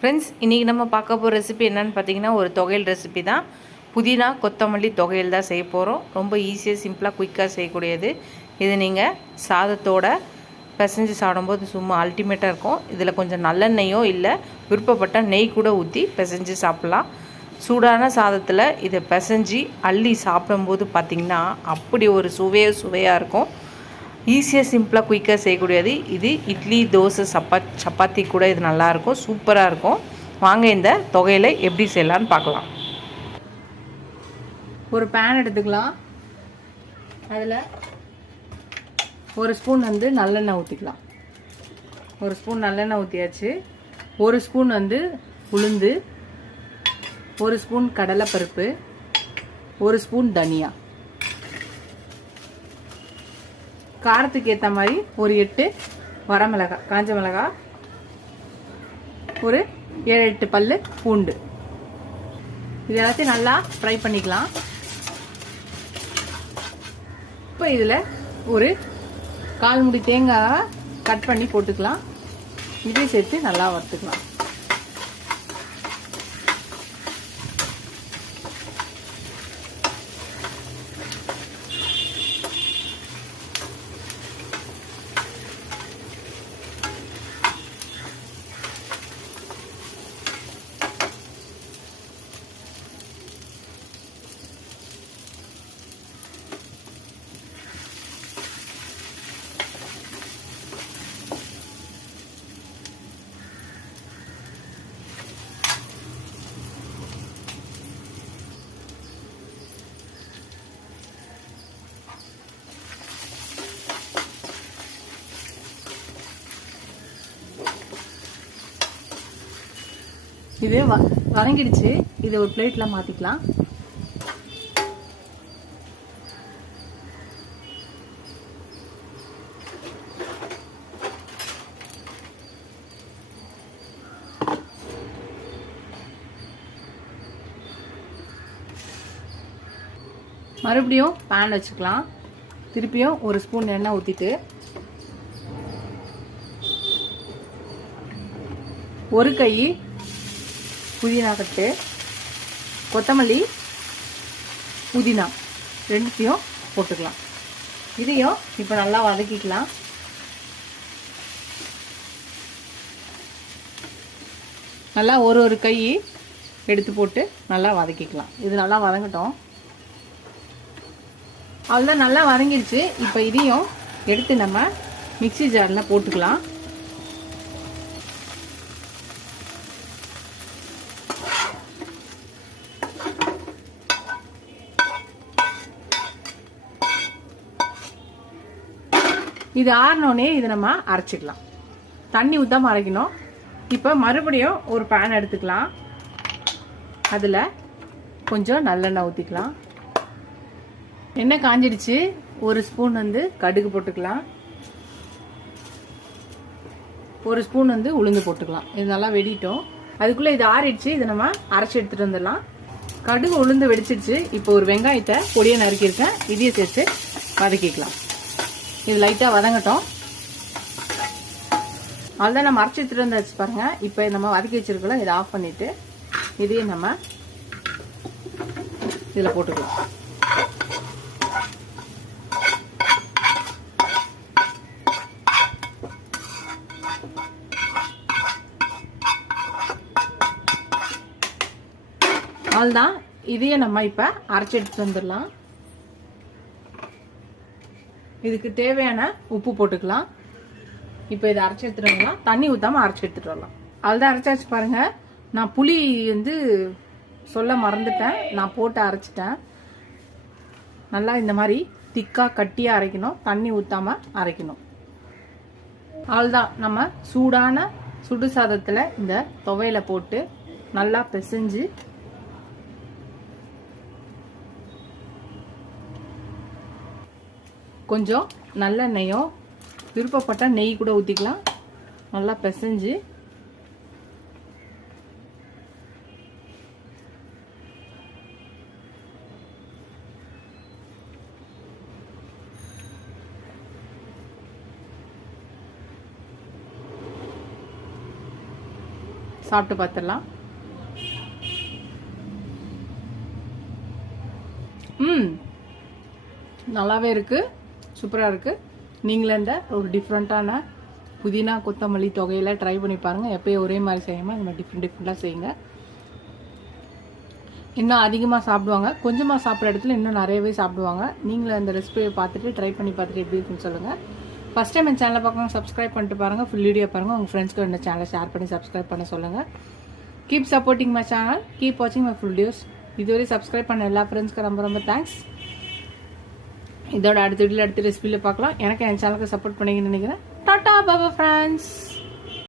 Friends, இன்றைக்கி நம்ம பார்க்க போகிற ரெசிபி என்னென்னு பார்த்தீங்கன்னா, ஒரு தொகையல் ரெசிபி தான். புதினா கொத்தமல்லி தொகையல் தான் செய்ய போகிறோம். ரொம்ப ஈஸியாக சிம்பிளாக குயிக்காக செய்யக்கூடியது. இது நீங்கள் சாதத்தோட பிசைஞ்சு சாப்பிடும்போது சும்மா அல்டிமேட்டாக இருக்கும். இதில் கொஞ்சம் நல்லெண்ணெயோ இல்லை விருப்பப்பட்ட நெய் கூட ஊற்றி பிசைஞ்சு சாப்பிட்லாம். சூடான சாதத்தில் இதை பிசைஞ்சு அள்ளி சாப்பிடும்போது பார்த்திங்கன்னா அப்படி ஒரு சுவையாக இருக்கும். ஈஸியாக சிம்பிளாக குயிக்காக செய்யக்கூடியது இது. இட்லி தோசை சப்பாத்தி கூட இது நல்லாயிருக்கும், சூப்பராக இருக்கும். வாங்க இந்த தொகையில் எப்படி செய்யலான்னு பார்க்கலாம். ஒரு பேன் எடுத்துக்கலாம். அதில் ஒரு ஸ்பூன் நல்லெண்ணெய் ஊற்றிக்கலாம். ஒரு ஸ்பூன் நல்லெண்ணெய் ஊற்றியாச்சு. ஒரு ஸ்பூன் உளுந்து, ஒரு ஸ்பூன் கடலைப்பருப்பு, ஒரு ஸ்பூன் தனியா, காரத்துக்கு ஏற்ற மாதிரி ஒரு 8 வரமிளகாய், காஞ்ச மிளகாய், ஒரு 7-8 பல்லு பூண்டு. இது எல்லாத்தையும் நல்லா ஃப்ரை பண்ணிக்கலாம். இப்போ இதில் ஒரு 1/4 மூடி தேங்காய் கட் பண்ணி போட்டுக்கலாம். இதையும் சேர்த்து நல்லா வறுத்துக்கலாம். இது வதங்கிடுச்சு. இதை ஒரு பிளேட்ல மாத்திக்கலாம். மறுபடியும் பேன் வச்சுக்கலாம். திருப்பியும் ஒரு ஸ்பூன் எண்ணெய் ஊத்திட்டு ஒரு கை புதினா கட்டு, கொத்தமல்லி, புதினா ரெண்டுத்தையும் போட்டுக்கலாம். இதையும் இப்போ நல்லா வதக்கிக்கலாம். நல்லா ஒரு கை எடுத்து போட்டு நல்லா வதக்கிக்கலாம். இது நல்லா வதங்கட்டும். அவ்வளோதான், நல்லா வதங்கிடுச்சு. இப்போ இதையும் எடுத்து நம்ம மிக்ஸி ஜாரில் போட்டுக்கலாம். இது ஆறினோடனே இதை நம்ம அரைச்சிக்கலாம். தண்ணி ஊற்றாம அரைக்கணும். இப்போ மறுபடியும் ஒரு பேன் எடுத்துக்கலாம். அதில் கொஞ்சம் நல்லெண்ணெய் ஊற்றிக்கலாம். எண்ணெய் காஞ்சிடுச்சு. ஒரு ஸ்பூன் கடுகு போட்டுக்கலாம். ஒரு ஸ்பூன் உளுந்து போட்டுக்கலாம். இது நல்லா வெடிட்டோம். அதுக்குள்ளே இது ஆறிடுச்சு. இதை நம்ம அரைச்சி எடுத்துகிட்டு வந்துடலாம். கடுகு உளுந்து வெடிச்சிடுச்சு. இப்போ ஒரு வெங்காயத்தை பொடியை நறுக்கியிருக்கேன். இதையும் சேர்த்து வதக்கிக்கலாம். இது லைட்டாக வதங்கட்டும். அதுதான் நம்ம அரைச்சி எடுத்துட்டு வந்தாச்சு பாருங்க. இப்போ நம்ம வதக்கி வச்சிருக்கோம். இதை ஆஃப் பண்ணிட்டு இதையும் நம்ம இதில் போட்டுக்கலாம். அதுதான் இதையும் நம்ம இப்போ அரைச்சி எடுத்துட்டு வந்துடலாம். இதுக்கு தேவையான உப்பு போட்டுக்கலாம். இப்போ இதை அரைச்சி எடுத்துட்டு வரலாம். தண்ணி ஊற்றாம அரைச்சி எடுத்துட்டு வரலாம். அதுதான் அரைச்சாச்சு பாருங்க. நான் புளி சொல்ல மறந்துட்டேன். நான் போட்டு அரைச்சிட்டேன். நல்லா இந்த மாதிரி திக்காக கட்டியாக அரைக்கணும். தண்ணி ஊற்றாம அரைக்கணும். அதுதான் நம்ம சூடான சுடு சாதத்தில் இந்த துவையில போட்டு நல்லா பிசைஞ்சு கொஞ்சம் நல்லெண்ணெயோ விருப்பப்பட்ட நெய் கூட ஊற்றிக்கலாம். நல்லா பிசைஞ்சு சாப்பிட்டு பார்த்துடலாம். நல்லாவே இருக்குது, சூப்பராக இருக்குது. நீங்களும் இந்த ஒரு டிஃப்ரெண்ட்டான புதினா கொத்தமல்லி தொகையில ட்ரை பண்ணி பாருங்கள். எப்பயும் ஒரே மாதிரி செய்யாமல் இந்த மாதிரி டிஃப்ரெண்ட்டாக செய்யுங்க. இன்னும் அதிகமாக சாப்பிடுவாங்க, கொஞ்சமாக சாப்பிட்ற இடத்துல இன்னும் நிறையவே சாப்பிடுவாங்க. நீங்களும் அந்த ரெசிபியை பார்த்துட்டு ட்ரை பண்ணி பார்த்துட்டு எப்படி இருக்குன்னு சொல்லுங்கள். ஃபஸ்ட் டைம் என் சேனலை பார்க்கணும், சப்ஸ்கிரைப் பண்ணிட்டு பாருங்கள். ஃபுல் வீடியோ பாருங்கள். உங்கள் ஃப்ரெண்ட்ஸ்க்கு இந்த சேனலை ஷேர் பண்ணி சப்ஸ்கிரைப் பண்ண சொல்லுங்கள். Keep supporting my channel, keep வாட்சிங் மை ஃபுல் வீடியோஸ். இதுவரை சப்ஸ்கிரைப் பண்ண எல்லா ஃப்ரெண்ட்ஸ்க்கு ரொம்ப ரொம்ப தேங்க்ஸ். இதோட அடுத்த வீடியோவில் அடுத்த ரெசிபியில் பார்க்கலாம். எனக்கு என் சேனலுக்கு சப்போர்ட் பண்ணிங்கன்னு நினைக்கிறேன். டாடா பாபா ஃப்ரெண்ட்ஸ்.